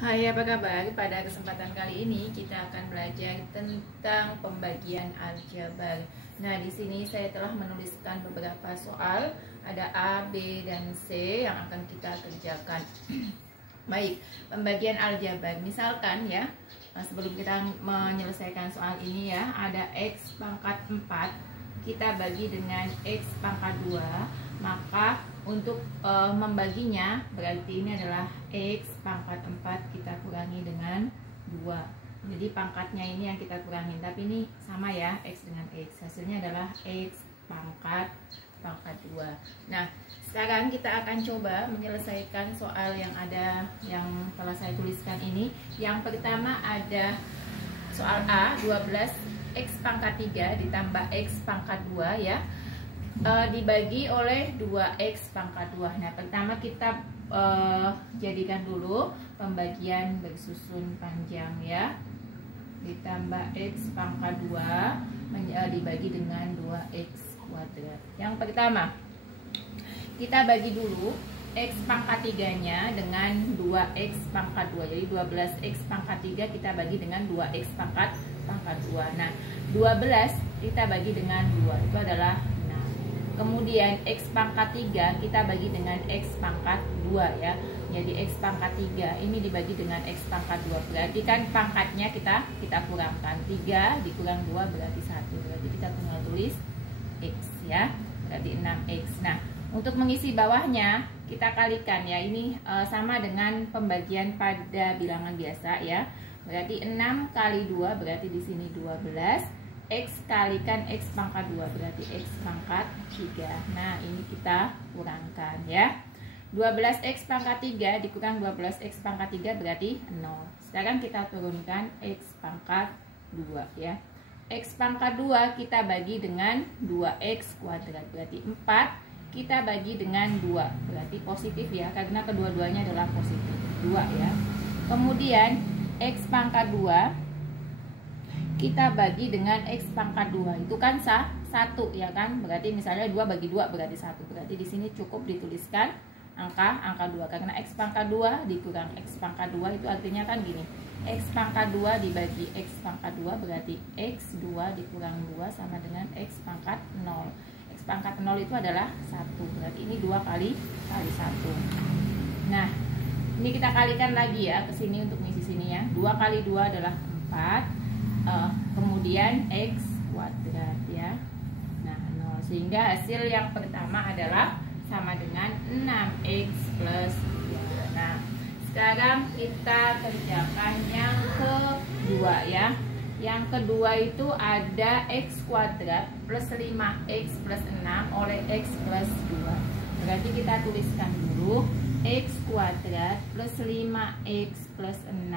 Hai, apa kabar? Pada kesempatan kali ini kita akan belajar tentang pembagian aljabar. Nah, di sini saya telah menuliskan beberapa soal, ada A, B, dan C yang akan kita kerjakan. Baik, pembagian aljabar. Misalkan ya, sebelum kita menyelesaikan soal ini ya, ada X pangkat 4, kita bagi dengan X pangkat 2, maka untuk membaginya berarti ini adalah X pangkat 4 kita kurangi dengan 2. Jadi pangkatnya ini yang kita kurangi, tapi ini sama ya, X dengan X, hasilnya adalah X pangkat 2. Nah, sekarang kita akan coba menyelesaikan soal yang telah saya tuliskan ini. Yang pertama ada soal A, 12 X pangkat 3 ditambah X pangkat 2 ya, dibagi oleh 2X pangkat 2. Nah, pertama kita jadikan dulu pembagian bersusun panjang ya, ditambah X pangkat 2 dibagi dengan 2X kuadrat. Yang pertama kita bagi dulu X pangkat 3 nya dengan 2X pangkat 2. Jadi 12X pangkat 3 kita bagi dengan 2X pangkat 2. Nah, 12 kita bagi dengan 2, itu adalah 6. Kemudian X pangkat 3 kita bagi dengan X pangkat 2 ya. Jadi X pangkat 3 ini dibagi dengan X pangkat 2. Berarti kan pangkatnya kita kurangkan. 3 dikurang 2 berarti 1. Berarti kita tinggal tulis X ya. Berarti 6X. Nah, untuk mengisi bawahnya kita kalikan ya. Ini sama dengan pembagian pada bilangan biasa ya. Berarti 6 kali 2 berarti di sini 12. X kalikan X pangkat 2 berarti X pangkat 3. Nah, ini kita kurangkan ya. 12X pangkat 3 dikurang 12X pangkat 3 berarti 0. Sekarang kita turunkan X pangkat 2 ya. X pangkat 2 kita bagi dengan 2X kuadrat berarti 4. Kita bagi dengan 2 berarti positif ya, karena kedua-duanya adalah positif 2 ya. Kemudian X pangkat 2 kita bagi dengan X pangkat 2, itu kan 1 ya kan, berarti misalnya 2 bagi 2 berarti 1, berarti di sini cukup dituliskan angka 2, karena X pangkat 2 dikurang X pangkat 2 itu artinya kan gini, X pangkat 2 dibagi X pangkat 2 berarti X2 dikurang 2 sama dengan X pangkat 0. X pangkat 0 itu adalah 1, berarti ini 2 kali 1. Nah, ini kita kalikan lagi ya ke sini untuk mengisi sini ya. 2 kali 2 adalah 4. Kemudian X kuadrat ya. Nah, 0. Sehingga hasil yang pertama adalah sama dengan 6X plus 3. Nah, sekarang kita kerjakan yang kedua ya. Yang kedua itu ada X kuadrat plus 5X plus 6 oleh X plus 2. Berarti kita tuliskan dulu X kuadrat plus 5X plus 6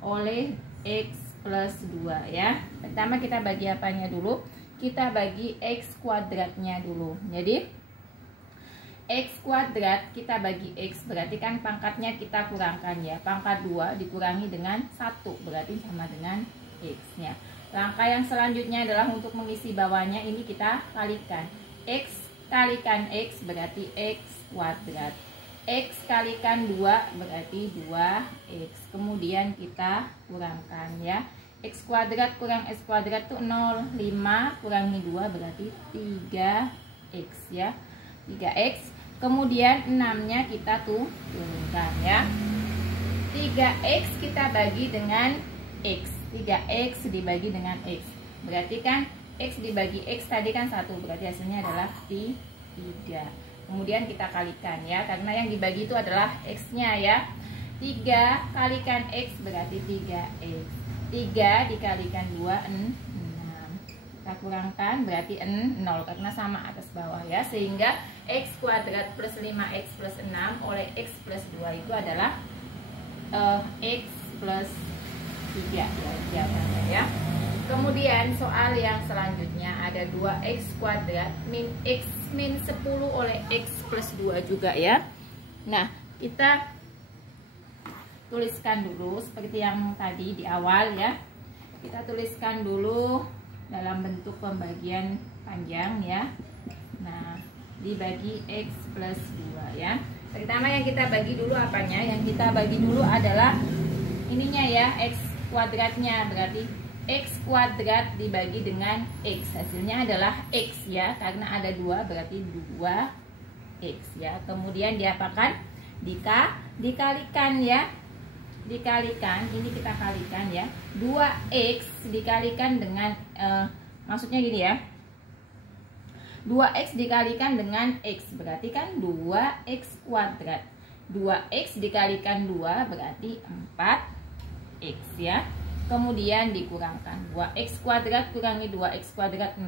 oleh X plus 2 ya. Pertama kita bagi apanya dulu? Kita bagi X kuadratnya dulu. Jadi X kuadrat kita bagi X berarti kan pangkatnya kita kurangkan ya. Pangkat 2 dikurangi dengan 1 berarti sama dengan X nya. Langkah yang selanjutnya adalah untuk mengisi bawahnya, ini kita kalikan. X kalikan X berarti X kuadrat. X kalikan 2 berarti 2X. Kemudian kita kurangkan ya. X kuadrat kurang X kuadrat itu 0. 5 kurangi 2 berarti 3X ya. 3X. Kemudian 6 nya kita turunkan ya. 3X kita bagi dengan X. 3X dibagi dengan X berarti kan X dibagi X tadi kan 1, berarti hasilnya adalah 3. Kemudian kita kalikan ya, karena yang dibagi itu adalah X-nya ya. 3 kalikan X berarti 3X. 3 dikalikan 2 6. Kita kurangkan berarti 0 karena sama atas bawah ya. Sehingga X kuadrat plus 5X plus 6 oleh X plus 2 itu adalah X plus 3 ya jawabannya ya. Kemudian soal yang selanjutnya ada 2X kuadrat min X min 10 oleh X plus 2 juga ya. Nah, kita tuliskan dulu seperti yang tadi di awal ya. Kita tuliskan dulu dalam bentuk pembagian panjang ya. Nah, dibagi X plus 2 ya. Pertama yang kita bagi dulu apanya? Yang kita bagi dulu adalah ininya ya, X kuadratnya. Berarti X kuadrat dibagi dengan X, hasilnya adalah X ya, karena ada 2 berarti 2X ya. Kemudian diapakan? Dikalikan ya. Dikalikan, ini kita kalikan ya. 2X dikalikan dengan maksudnya gini ya, 2X dikalikan dengan X berarti kan 2X kuadrat. 2X dikalikan 2 berarti 4X ya. Kemudian dikurangkan 2X kuadrat kurangi 2X kuadrat 0.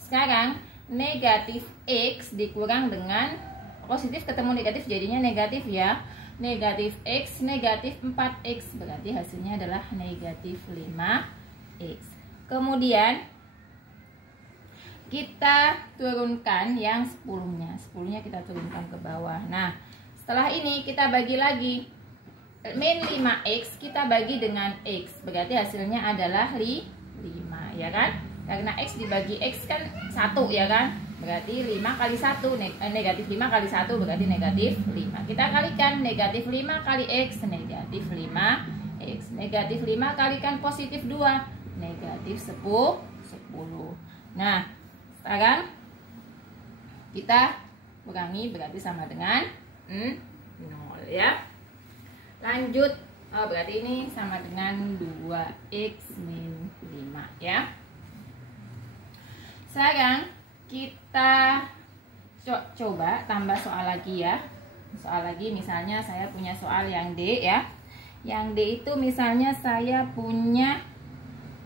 Sekarang negatif X dikurang dengan positif ketemu negatif jadinya negatif ya. Negatif X negatif 4X berarti hasilnya adalah negatif 5X. Kemudian kita turunkan yang 10-nya. 10-nya kita turunkan ke bawah. Nah, setelah ini kita bagi lagi. Min 5X kita bagi dengan X. Berarti hasilnya adalah 5 ya kan? Karena X dibagi X kan 1 ya kan? Berarti 5 kali 1 negatif 5 kali 1 berarti negatif 5. Kita kalikan negatif 5 kali X negatif 5X. Negatif 5 kalikan positif 2 negatif 10. Nah, sekarang kita kurangi berarti sama dengan 0 ya. Lanjut, berarti ini sama dengan 2X min 5 ya. Sekarang kita coba tambah soal lagi ya. Soal lagi misalnya saya punya soal yang D ya. Yang D itu misalnya saya punya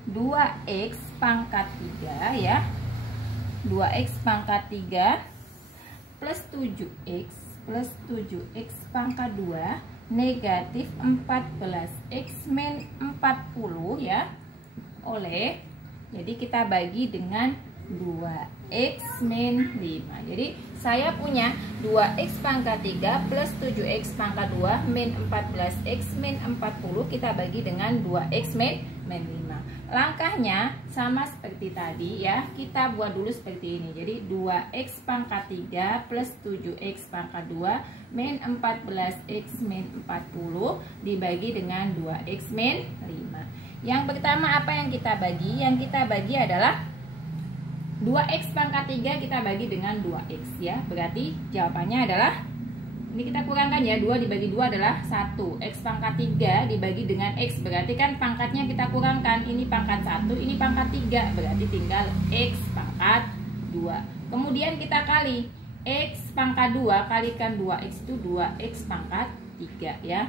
2X pangkat 3 ya. 2X pangkat 3 plus 7X pangkat 2 negatif 14X min 40 ya. Oleh, jadi kita bagi dengan 2X min 5. Jadi saya punya 2X pangkat 3 plus 7X pangkat 2 min 14X min 40. Kita bagi dengan 2X min 5. Langkahnya sama seperti tadi ya. Kita buat dulu seperti ini. Jadi 2X pangkat 3 plus 7X pangkat 2 min 14X min 40 dibagi dengan 2X min 5. Yang pertama apa yang kita bagi? Yang kita bagi adalah 2X pangkat 3 kita bagi dengan 2X ya. Berarti jawabannya adalah, ini kita kurangkan ya, 2 dibagi 2 adalah 1. X pangkat 3 dibagi dengan X, berarti kan pangkatnya kita kurangkan. Ini pangkat 1, ini pangkat 3, berarti tinggal X pangkat 2. Kemudian kita kali X pangkat 2 kalikan 2X itu 2X pangkat 3 ya.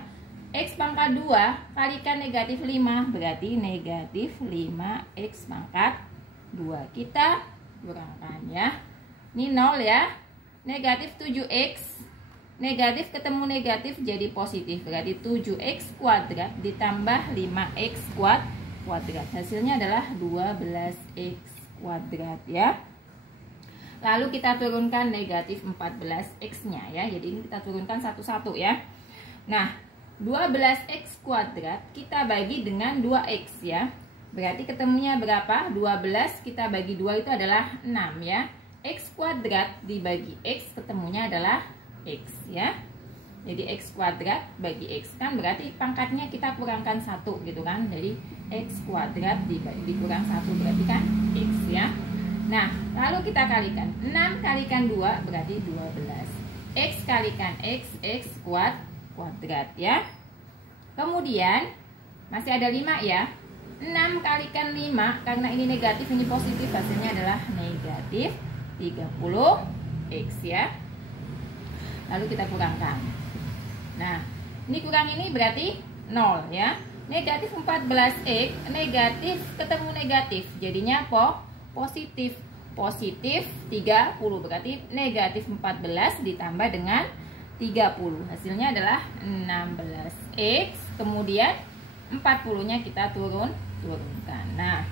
X pangkat 2 kalikan negatif 5 berarti negatif 5X pangkat 2. Kita kurangkan ya. Ini 0 ya. Negatif 7X negatif ketemu negatif jadi positif, berarti 7X kuadrat ditambah 5X kuadrat. Hasilnya adalah 12X kuadrat ya. Lalu kita turunkan negatif 14X nya ya. Jadi ini kita turunkan satu-satu ya. Nah, 12X kuadrat kita bagi dengan 2X ya. Berarti ketemunya berapa? 12 kita bagi 2 itu adalah 6 ya. X kuadrat dibagi X ketemunya adalah X ya. Jadi X kuadrat bagi X kan berarti pangkatnya kita kurangkan 1 gitu kan. Jadi X kuadrat dikurang 1 berarti kan X ya. Nah, lalu kita kalikan 6 kalikan 2 berarti 12. X kalikan X kuadrat ya. Kemudian masih ada 5 ya. 6 kalikan 5 karena ini negatif ini positif, hasilnya adalah negatif 30X ya. Lalu kita kurangkan. Nah, ini kurang ini berarti 0 ya. Negatif 14X negatif ketemu negatif jadinya positif. Positif 30 berarti negatif 14 ditambah dengan 30. Hasilnya adalah 16X. Kemudian 40 nya kita turunkan. Nah,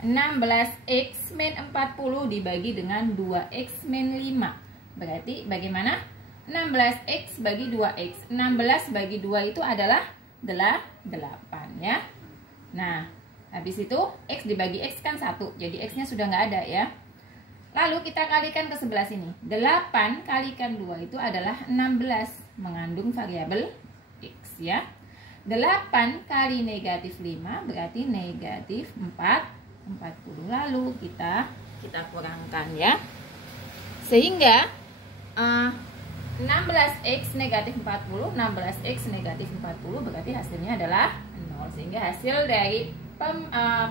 16X min 40 dibagi dengan 2X min 5. Berarti bagaimana? 16X bagi 2X. 16 bagi 2 itu adalah 8 ya. Nah, habis itu X dibagi X kan 1. Jadi X nya sudah nggak ada ya. Lalu kita kalikan ke sebelah sini. 8 kalikan 2 itu adalah 16. Mengandung variabel X ya. 8 kali negatif 5 berarti negatif 40. Lalu kita kurangkan ya. Sehingga 16x negatif 40, 16x negatif 40 berarti hasilnya adalah 0. Sehingga hasil dari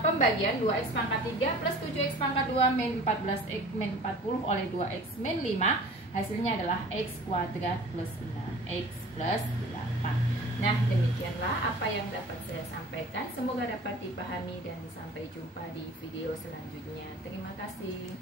pembagian 2x pangkat 3 plus 7x pangkat 2 min 14x min 40 oleh 2x min 5 hasilnya adalah x kuadrat plus 6x plus 8. Nah, demikianlah apa yang dapat saya sampaikan. Semoga dapat dipahami dan sampai jumpa di video selanjutnya. Terima kasih.